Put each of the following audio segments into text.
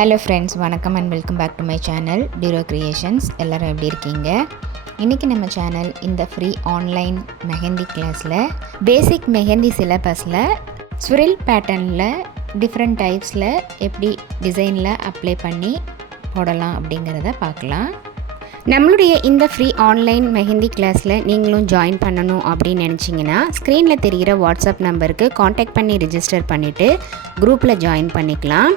Hello friends, வணக்கம் and welcome back to my channel டியூரோ creations. எல்லோரும் எப்படி இருக்கீங்க? இன்றைக்கி நம்ம சேனல் இந்த ஃப்ரீ ஆன்லைன் மெஹந்தி கிளாஸில் பேசிக் மெஹந்தி சிலபஸில் ஸ்விரில் பேட்டர்னில் டிஃப்ரெண்ட் டைப்ஸில் எப்படி டிசைனில் அப்ளை பண்ணி போடலாம் அப்படிங்கிறத பார்க்கலாம். நம்மளுடைய இந்த ஃப்ரீ ஆன்லைன் மெஹந்தி கிளாஸில் நீங்களும் ஜாயின் பண்ணணும் அப்படின்னு நினச்சிங்கன்னா ஸ்க்ரீனில் தெரிகிற வாட்ஸ்அப் நம்பருக்கு காண்டாக்ட் பண்ணி ரிஜிஸ்டர் பண்ணிவிட்டு குரூப்பில் ஜாயின் பண்ணிக்கலாம்.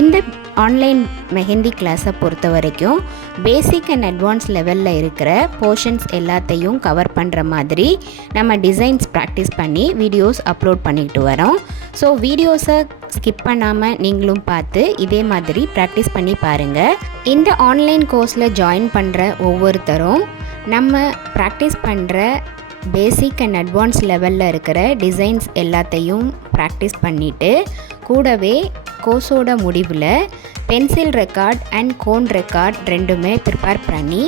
இந்த ஆன்லைன் மெஹந்தி கிளாஸை பொறுத்த வரைக்கும் பேசிக் அண்ட் அட்வான்ஸ் லெவலில் இருக்கிற போர்ஷன்ஸ் எல்லாத்தையும் கவர் பண்ணுற மாதிரி நம்ம டிசைன்ஸ் ப்ராக்டிஸ் பண்ணி வீடியோஸ் அப்லோட் பண்ணிக்கிட்டு வரோம். ஸோ வீடியோஸை ஸ்கிப் பண்ணாமல் நீங்களும் பார்த்து இதே மாதிரி ப்ராக்டிஸ் பண்ணி பாருங்கள். இந்த ஆன்லைன் கோர்ஸில் ஜாயின் பண்ணுற ஒவ்வொருத்தரும் நம்ம ப்ராக்டிஸ் பண்ணுற பேசிக் அண்ட் அட்வான்ஸ் லெவலில் இருக்கிற டிசைன்ஸ் எல்லாத்தையும் ப்ராக்டிஸ் பண்ணிவிட்டு கூடவே கோர்ஸோட முடிவில் pencil record and cone record ரெண்டுமே ப்ரிப்பேர் பண்ணி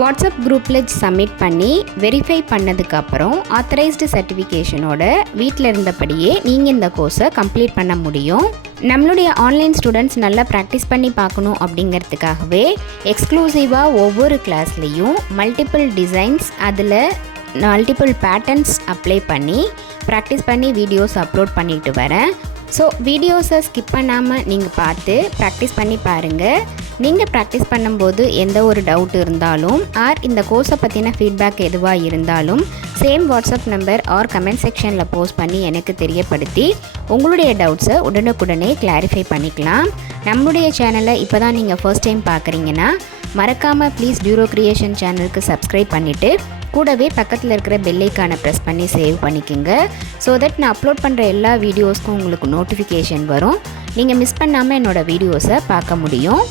வாட்ஸ்அப் குரூப்பில் சப்மிட் பண்ணி வெரிஃபை பண்ணதுக்கப்புறம் ஆத்தரைஸ்டு சர்டிஃபிகேஷனோட வீட்டில் இருந்தபடியே நீங்கள் இந்த கோர்ஸை கம்ப்ளீட் பண்ண முடியும். நம்மளுடைய ஆன்லைன் ஸ்டூடெண்ட்ஸ் நல்லா ப்ராக்டிஸ் பண்ணி பார்க்கணும் அப்படிங்கிறதுக்காகவே எக்ஸ்க்ளூசிவாக ஒவ்வொரு கிளாஸ்லேயும் மல்டிபிள் டிசைன்ஸ், அதில் மல்டிபிள் பேட்டர்ன்ஸ் அப்ளை பண்ணி ப்ராக்டிஸ் பண்ணி வீடியோஸ் அப்லோட் பண்ணிட்டு வரேன். ஸோ வீடியோஸை ஸ்கிப் பண்ணாமல் நீங்கள் பார்த்து ப்ராக்டிஸ் பண்ணி பாருங்கள். நீங்கள் ப்ராக்டிஸ் பண்ணும்போது எந்த ஒரு டவுட் இருந்தாலும் ஆர் இந்த கோர்ஸை பற்றின ஃபீட்பேக் எதுவாக இருந்தாலும் same WhatsApp number or comment செக்ஷனில் போஸ்ட் பண்ணி எனக்கு தெரியப்படுத்தி உங்களுடைய டவுட்ஸை உடனுக்குடனே கிளாரிஃபை பண்ணிக்கலாம். நம்மளுடைய சேனலை இப்போ தான் நீங்கள் ஃபர்ஸ்ட் டைம் பார்க்குறீங்கன்னா மறக்காமல் ப்ளீஸ் டியூரோ கிரியேஷன் சேனலுக்கு சப்ஸ்கிரைப் பண்ணிவிட்டு கூடவே பக்கத்தில் இருக்கிற பெல் ஐக்கானை ப்ரெஸ் பண்ணி சேவ் பண்ணிக்கோங்க. ஸோ தட் நான் அப்லோட் பண்ணுற எல்லா வீடியோஸ்க்கும் உங்களுக்கு நோட்டிஃபிகேஷன் வரும். நீங்கள் மிஸ் பண்ணாமல் என்னோடய வீடியோஸை பார்க்க முடியும்.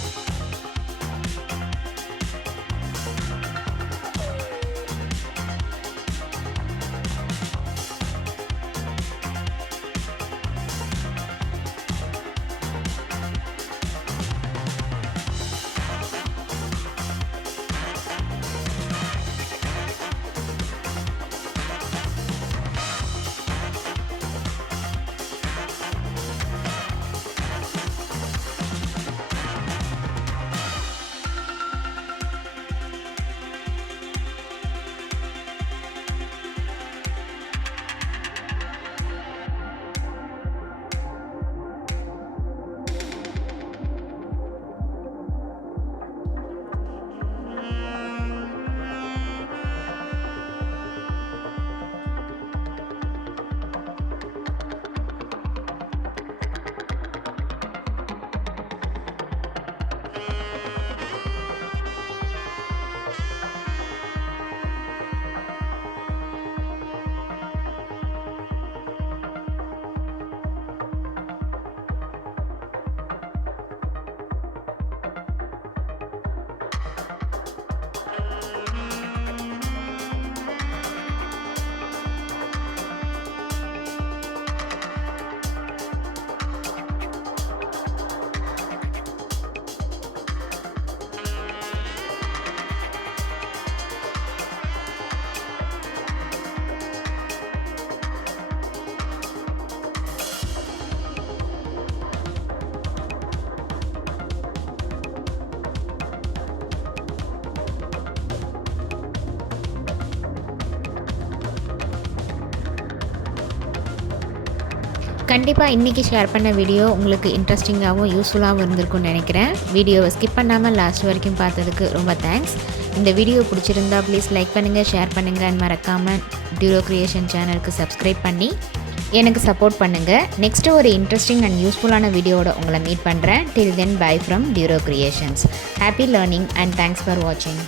கண்டிப்பாக இன்றைக்கி ஷேர் பண்ண வீடியோ உங்களுக்கு இன்ட்ரெஸ்டிங்காகவும் யூஸ்ஃபுல்லாகவும் இருந்திருக்கும்னு நினைக்கிறேன். வீடியோவை ஸ்கிப் பண்ணாமல் லாஸ்ட் வரைக்கும் பார்த்ததுக்கு ரொம்ப தேங்க்ஸ். இந்த வீடியோ பிடிச்சிருந்தா ப்ளீஸ் லைக் பண்ணுங்கள், ஷேர் பண்ணுங்கள் அண்ட் மறக்காமல் டியூரோ கிரியேஷன் சேனலுக்கு சப்ஸ்கிரைப் பண்ணி எனக்கு சப்போர்ட் பண்ணுங்கள். நெக்ஸ்ட்டு ஒரு இன்ட்ரெஸ்டிங் அண்ட் யூஸ்ஃபுல்லான வீடியோவோட உங்களை மீட் பண்ணுறேன். Till then bye from Duro creations. Happy learning and thanks for வாட்சிங்.